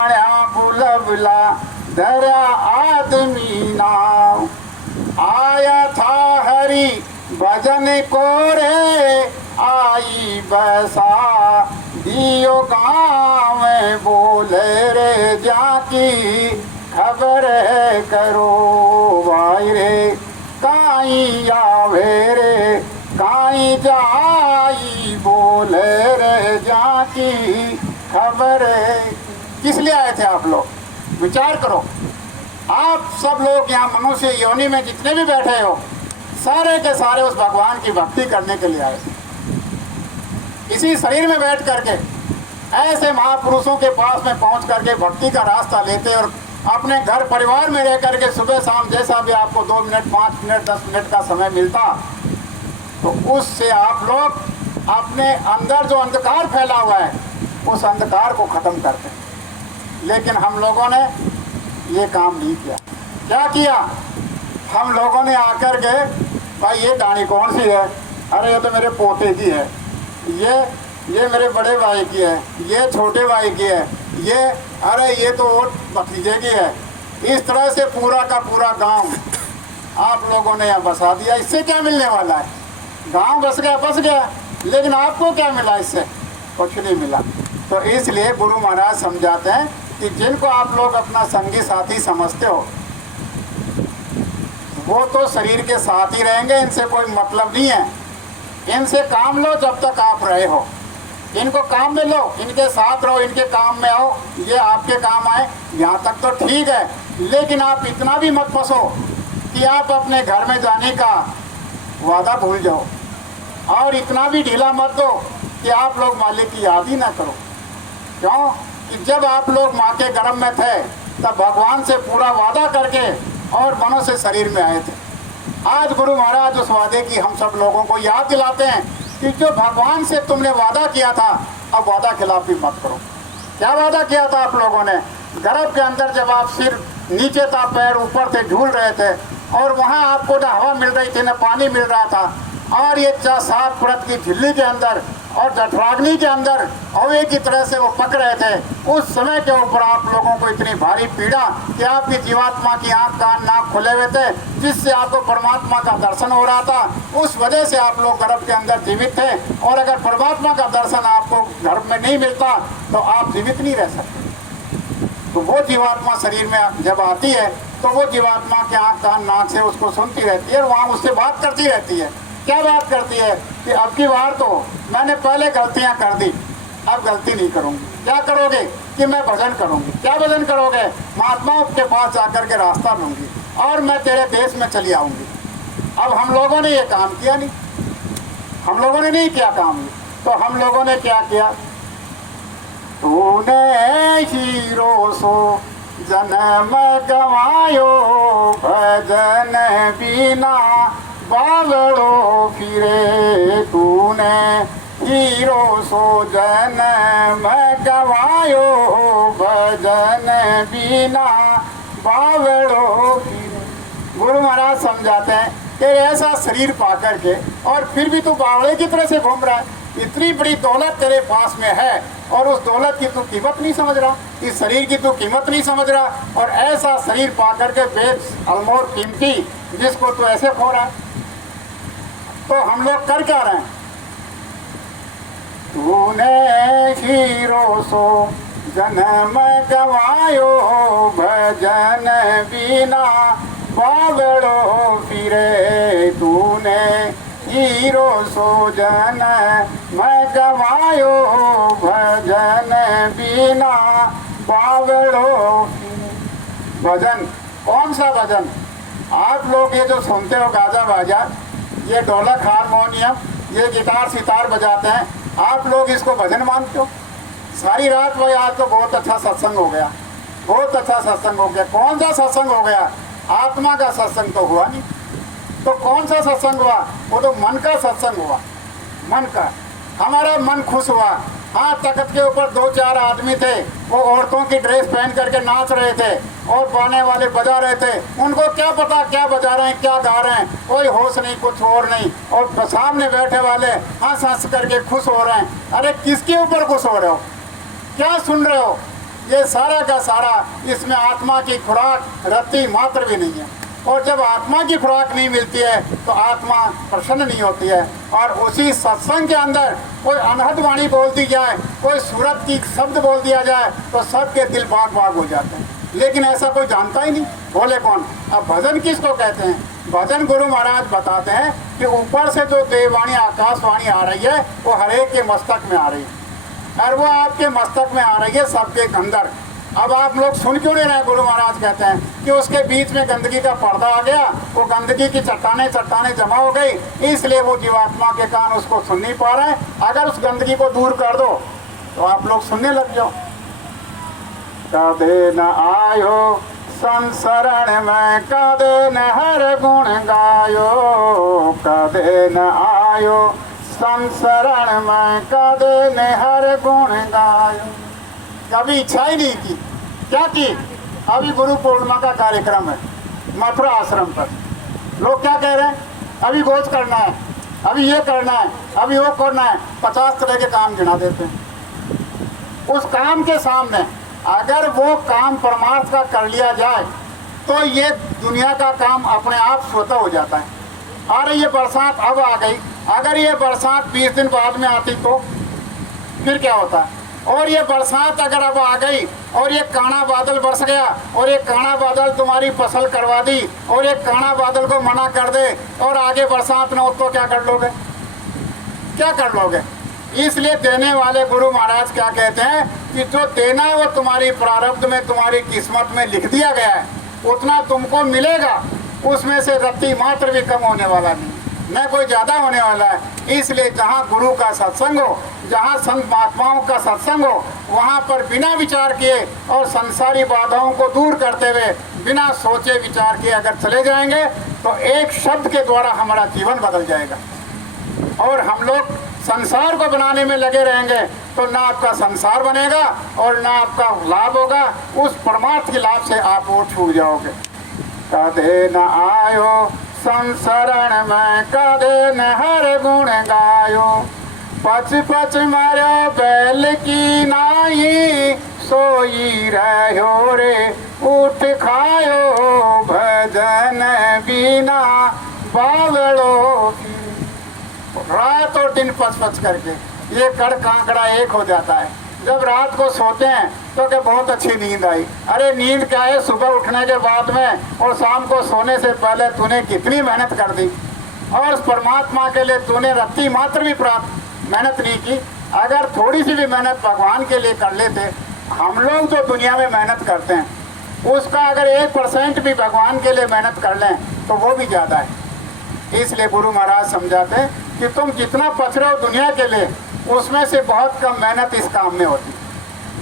बुलबुला धरा आदमी नाव, आया था हरि भजन को रे, आई बसा दियो गाँव बोले रे, जाकी खबर करो भाई रे, काई आवे रे काई जाई, बोले रे जाकी खबर। किस लिए आए थे आप लोग? विचार करो। आप सब लोग यहाँ मनुष्य योनि में जितने भी बैठे हो, सारे के सारे उस भगवान की भक्ति करने के लिए आए थे। इसी शरीर में बैठ करके ऐसे महापुरुषों के पास में पहुंच करके भक्ति का रास्ता लेते और अपने घर परिवार में रह करके सुबह शाम जैसा भी आपको 2 मिनट 5 मिनट 10 मिनट का समय मिलता, तो उससे आप लोग अपने अंदर जो अंधकार फैला हुआ है उस अंधकार को खत्म करते हैं। लेकिन हम लोगों ने ये काम नहीं किया। क्या किया? हम लोगों ने आकर के, भाई ये डाणी कौन सी है? अरे ये तो मेरे पोते की है, ये मेरे बड़े भाई की है, ये छोटे भाई की है, ये अरे ये तो और भतीजे की है। इस तरह से पूरा का पूरा गांव आप लोगों ने यहाँ बसा दिया। इससे क्या मिलने वाला है? गांव बस गया, लेकिन आपको क्या मिला? इससे कुछ नहीं मिला। तो इसलिए गुरु महाराज समझाते हैं कि जिनको आप लोग अपना संगी साथी समझते हो, वो तो शरीर के साथ ही रहेंगे, इनसे कोई मतलब नहीं है। इनसे काम लो जब तक आप रहे हो, इनको काम में लो, इनके साथ रहो, इनके काम में आओ, ये आपके काम आए, यहाँ तक तो ठीक है। लेकिन आप इतना भी मत फंसो कि आप अपने घर में जाने का वादा भूल जाओ, और इतना भी ढीला मत दो कि आप लोग मालिक की याद ही ना करो। क्यों? कि जब आप लोग माँ के गर्भ में थे तब भगवान से पूरा वादा करके और मनों से शरीर में आए थे। आज गुरु महाराज उस वादे की हम सब लोगों को याद दिलाते हैं कि जो भगवान से तुमने वादा किया था, अब वादा खिलाफी मत करो। क्या वादा किया था आप लोगों ने? गर्भ के अंदर जब आप सिर नीचे था, पैर ऊपर थे, झूल रहे थे, और वहाँ आपको न हवा मिल रही थी न पानी मिल रहा था, और ये 7 परत की झिल्ली के अंदर और जठराग्नि के अंदर हवे की तरह से वो पक रहे थे, उस समय के ऊपर आप लोगों को इतनी भारी पीड़ा कि आपकी जीवात्मा की आंख कान नाक खुले हुए थे, जिससे आपको परमात्मा का दर्शन हो रहा था। उस वजह से आप लोग गर्भ के अंदर जीवित थे, और अगर परमात्मा का दर्शन आपको गर्भ में नहीं मिलता तो आप जीवित नहीं रह सकते। तो वो जीवात्मा शरीर में जब आती है तो वो जीवात्मा के आंख कान नाक से उसको सुनती रहती है और वहाँ उससे बात करती रहती है। क्या बात करती है? कि अब की बार तो मैंने पहले गलतियां कर दी, अब गलती नहीं करूंगी। क्या करोगे? कि मैं भजन करूंगी। क्या भजन करोगे? महात्माओं के पास जाकर के रास्ता लूंगी और मैं तेरे देश में चली आऊंगी। अब हम लोगों ने ये काम किया नहीं, हम लोगों ने नहीं किया काम। तो हम लोगों ने क्या किया? तूने हीरो सो जन्म गवायो, भजन बिना बावड़ो फिरे, तूने हीरो सो जन्म गवायो, भजन बिना बावड़ो फिरे। गुरु महाराज समझाते हैं कि ऐसा शरीर पा करके और फिर भी तू बावड़े की तरह से घूम रहा है। इतनी बड़ी दौलत तेरे पास में है और उस दौलत की तू कीमत नहीं समझ रहा, इस शरीर की तू कीमत नहीं समझ रहा, और ऐसा शरीर पा करके बेच अलमोर कीमती जिसको तू ऐसे खो रहा है। तो हम लोग कर क्या रहे हैं? तूने हीरो सो जन्म गवायो, भजन बिना बावड़ो फिरे, तूने हीरो सो जन्म गवायो, भजन बिना बावड़ो फिरे। भजन कौन सा भजन? आप लोग ये जो सुनते हो गाजा बाजा, ये ढोलक हारमोनियम, ये गिटार सितार बजाते हैं, आप लोग इसको भजन मानते हो? सारी रात भाई आज तो बहुत अच्छा सत्संग हो गया, बहुत अच्छा सत्संग हो गया। कौन सा सत्संग हो गया? आत्मा का सत्संग तो हुआ नहीं। तो कौन सा सत्संग हुआ? वो तो मन का सत्संग हुआ, मन का। हमारा मन खुश हुआ। हाँ, तख्त के ऊपर 2-4 आदमी थे, वो औरतों की ड्रेस पहन करके नाच रहे थे और गाने वाले बजा रहे थे। उनको क्या पता क्या बजा रहे हैं, क्या गा रहे हैं, कोई होश नहीं, कुछ और नहीं। और सामने बैठे वाले हंस हंस करके खुश हो रहे हैं। अरे किसके ऊपर खुश हो रहे हो? क्या सुन रहे हो? ये सारा का सारा इसमें आत्मा की खुराक रत्ती मात्र भी नहीं है। और जब आत्मा की खुराक नहीं मिलती है तो आत्मा प्रसन्न नहीं होती है। और उसी सत्संग के अंदर कोई अनहद वाणी बोल दी जाए, कोई सूरत की शब्द बोल दिया जाए तो सबके दिल बाग बाग हो जाते हैं, लेकिन ऐसा कोई जानता ही नहीं। बोले कौन? अब भजन किसको कहते हैं? भजन गुरु महाराज बताते हैं कि ऊपर से जो देववाणी आकाशवाणी आ रही है वो हर एक के मस्तक में आ रही है, और वो आपके मस्तक में आ रही है सबके अंदर। अब आप लोग सुन क्यों नहीं रहे? गुरु महाराज कहते हैं कि उसके बीच में गंदगी का पर्दा आ गया, वो गंदगी की चट्टाने जमा हो गई, इसलिए वो जीवात्मा के कान उसको सुन नहीं पा रहे हैं। अगर उस गंदगी को दूर कर दो तो आप लोग सुनने लग जाओ। कदे न आयो संसरण में, कदे न हर गुण गायो, कदे न आयो संसरण में, कदे न हर गुण गायो। कभी इच्छा ही नहीं की। क्या की? अभी गुरु पूर्णिमा का कार्यक्रम है मथुरा आश्रम पर, लोग क्या कह रहे हैं? अभी भोज करना है, अभी ये करना है, अभी वो करना है, 50 तरह के काम गिना देते हैं। उस काम के सामने अगर वो काम परमार्थ का कर लिया जाए तो ये दुनिया का काम अपने आप स्वतः हो जाता है। अरे ये बरसात अब आ गई, अगर ये बरसात 20 दिन बाद में आती तो फिर क्या होता? और ये बरसात अगर अब आ गई और ये काला बादल बरस गया और ये काला बादल तुम्हारी फसल करवा दी और ये काला बादल को मना कर दे और आगे बरसात न हो तो क्या कर लोगे? क्या कर लोगे? इसलिए देने वाले गुरु महाराज क्या कहते हैं कि जो देना है वो तुम्हारी प्रारब्ध में, तुम्हारी किस्मत में लिख दिया गया है, उतना तुमको मिलेगा। उसमें से रत्ती मात्र भी कम होने वाला नहीं, न कोई ज़्यादा होने वाला है। इसलिए जहाँ गुरु का सत्संग हो, जहाँ संत महात्माओं का सत्संग हो, वहाँ पर बिना विचार किए और संसारी बाधाओं को दूर करते हुए बिना सोचे विचार किए अगर चले जाएंगे तो एक शब्द के द्वारा हमारा जीवन बदल जाएगा। और हम लोग संसार को बनाने में लगे रहेंगे तो ना आपका संसार बनेगा और ना आपका लाभ होगा। उस परमार्थ के लाभ से आप वो छूट जाओगे। कदे न आयो संसरण में, कदे न हर गुण गायो, पच पच मारो बैल की नाई, सोई रहो रे उठ खायो, भजन बिना बावड़ो की। रात और दिन पच पच करके ये कड़ कांकड़ा एक हो जाता है। जब रात को सोते हैं तो क्या बहुत अच्छी नींद आई। अरे नींद क्या है? सुबह उठने के बाद में और शाम को सोने से पहले तूने कितनी मेहनत कर दी और उस परमात्मा के लिए तूने रत्ती मात्र भी प्राप्त मेहनत नहीं की। अगर थोड़ी सी भी मेहनत भगवान के लिए कर लेते, हम लोग जो दुनिया में मेहनत करते हैं उसका अगर 1% भी भगवान के लिए मेहनत कर लें तो वो भी ज़्यादा है। इसलिए गुरु महाराज समझाते हैं कि तुम जितना पच रहे हो दुनिया के लिए, उसमें से बहुत कम मेहनत इस काम में होती।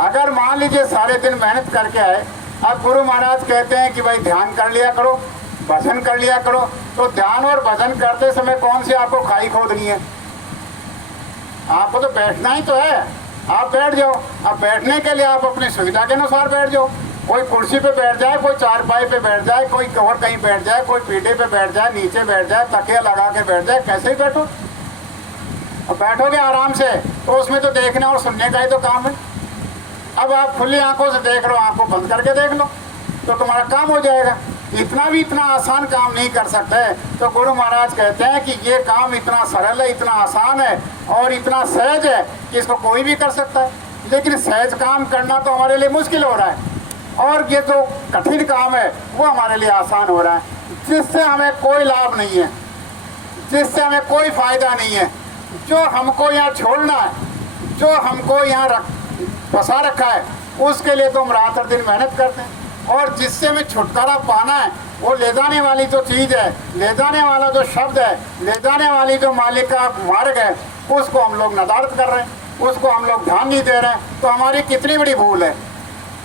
अगर मान लीजिए सारे दिन मेहनत करके आए, अब गुरु महाराज कहते हैं कि भाई ध्यान कर लिया करो, भजन कर लिया करो, तो ध्यान और भजन करते समय कौन सी आपको खाई खोदनी है? आपको तो बैठना ही तो है, आप बैठ जाओ। अब बैठने के लिए आप अपनी सुविधा के अनुसार बैठ जाओ। कोई कुर्सी पे बैठ जाए, कोई चारपाई पे बैठ जाए, कोई और कहीं बैठ जाए, कोई पीढ़े पे बैठ जाए, नीचे बैठ जाए, तकिया लगा के बैठ जाए, कैसे ही बैठो। अब बैठोगे आराम से तो उसमें तो देखने और सुनने का ही तो काम है। अब आप खुली आंखों से देख रहे हो, आंखों बंद करके देख लो तो तुम्हारा काम हो जाएगा। इतना आसान काम नहीं कर सकते। तो गुरु महाराज कहते हैं कि ये काम इतना सरल है, इतना आसान है और इतना सहज है कि इसको कोई भी कर सकता है। लेकिन सहज काम करना तो हमारे लिए मुश्किल हो रहा है और ये जो कठिन काम है वो हमारे लिए आसान हो रहा है, जिससे हमें कोई लाभ नहीं है, जिससे हमें कोई फायदा नहीं है। जो हमको यहाँ छोड़ना है, जो हमको यहाँ फंसा रखा है, उसके लिए तो हम रात और दिन मेहनत करते हैं। और जिससे हमें छुटकारा पाना है, वो ले जाने वाली जो चीज़ है, ले जाने वाला जो शब्द है, ले जाने वाली जो मालिक का मार्ग है, उसको हम लोग नदारत कर रहे हैं, उसको हम लोग ध्यान नहीं दे रहे हैं। तो हमारी कितनी बड़ी भूल है,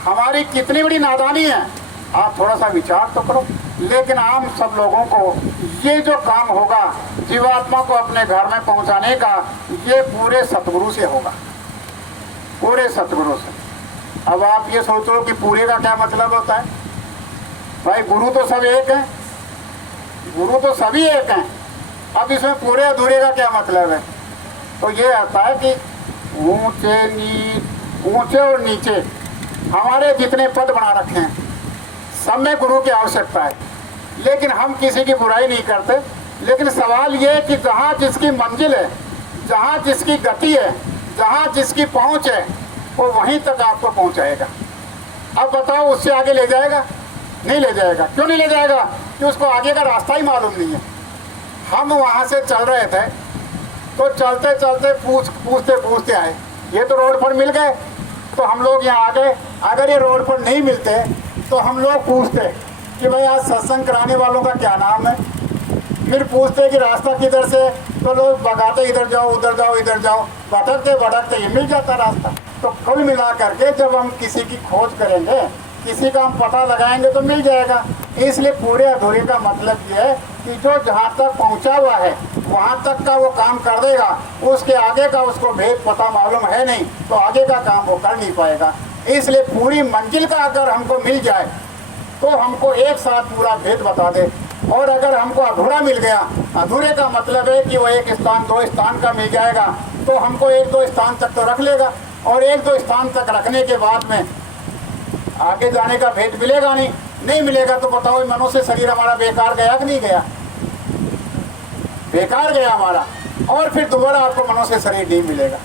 हमारी कितनी बड़ी नादानी है। आप थोड़ा सा विचार तो करो। लेकिन आम सब लोगों को ये जो काम होगा जीवात्मा को अपने घर में पहुंचाने का, ये पूरे सतगुरु से होगा, पूरे सतगुरु से। अब आप ये सोचो कि पूरे का क्या मतलब होता है? भाई गुरु तो सब एक हैं, गुरु तो सभी एक हैं। अब इसमें पूरे अधूरे का क्या मतलब है? तो ये आता है कि ऊंचे और नीचे हमारे जितने पद बना रखे हैं सब में गुरु की आवश्यकता है, लेकिन हम किसी की बुराई नहीं करते। लेकिन सवाल ये है कि जहाँ जिसकी मंजिल है, जहाँ जिसकी गति है, जहाँ जिसकी पहुँच है, वो वहीं तक आपको पहुँचाएगा। अब बताओ उससे आगे ले जाएगा? नहीं ले जाएगा। क्यों नहीं ले जाएगा? कि उसको आगे का रास्ता ही मालूम नहीं है। हम वहाँ से चल रहे थे तो चलते चलते पूछते आए, ये तो रोड पर मिल गए तो हम लोग यहाँ आ गए। अगर ये रोड पर नहीं मिलते तो हम लोग पूछते कि भाई आज सत्संग कराने वालों का क्या नाम है। फिर पूछते कि रास्ता किधर से, तो लोग भगाते इधर जाओ उधर जाओ इधर जाओ, भटकते भटकते ये मिल जाता रास्ता। तो कुल मिला करके जब हम किसी की खोज करेंगे, किसी का हम पता लगाएंगे तो मिल जाएगा। इसलिए पूरे अधूरे का मतलब ये है कि जो जहाँ तक पहुँचा हुआ है वहाँ तक का वो काम कर देगा, उसके आगे का उसको भेद पता मालूम है नहीं, तो आगे का काम वो कर नहीं पाएगा। इसलिए पूरी मंजिल का अगर हमको मिल जाए तो हमको एक साथ पूरा भेद बता दे। और अगर हमको अधूरा मिल गया, अधूरे का मतलब है कि वो एक स्थान दो स्थान का मिल जाएगा, तो हमको एक दो स्थान तक तो रख लेगा, और एक दो स्थान तक रखने के बाद में आगे जाने का भेद मिलेगा नहीं मिलेगा। तो बताओ मनुष्य शरीर हमारा बेकार गया कि नहीं गया? बेकार गया हमारा, और फिर दोबारा आपको मनुष्य शरीर नहीं मिलेगा।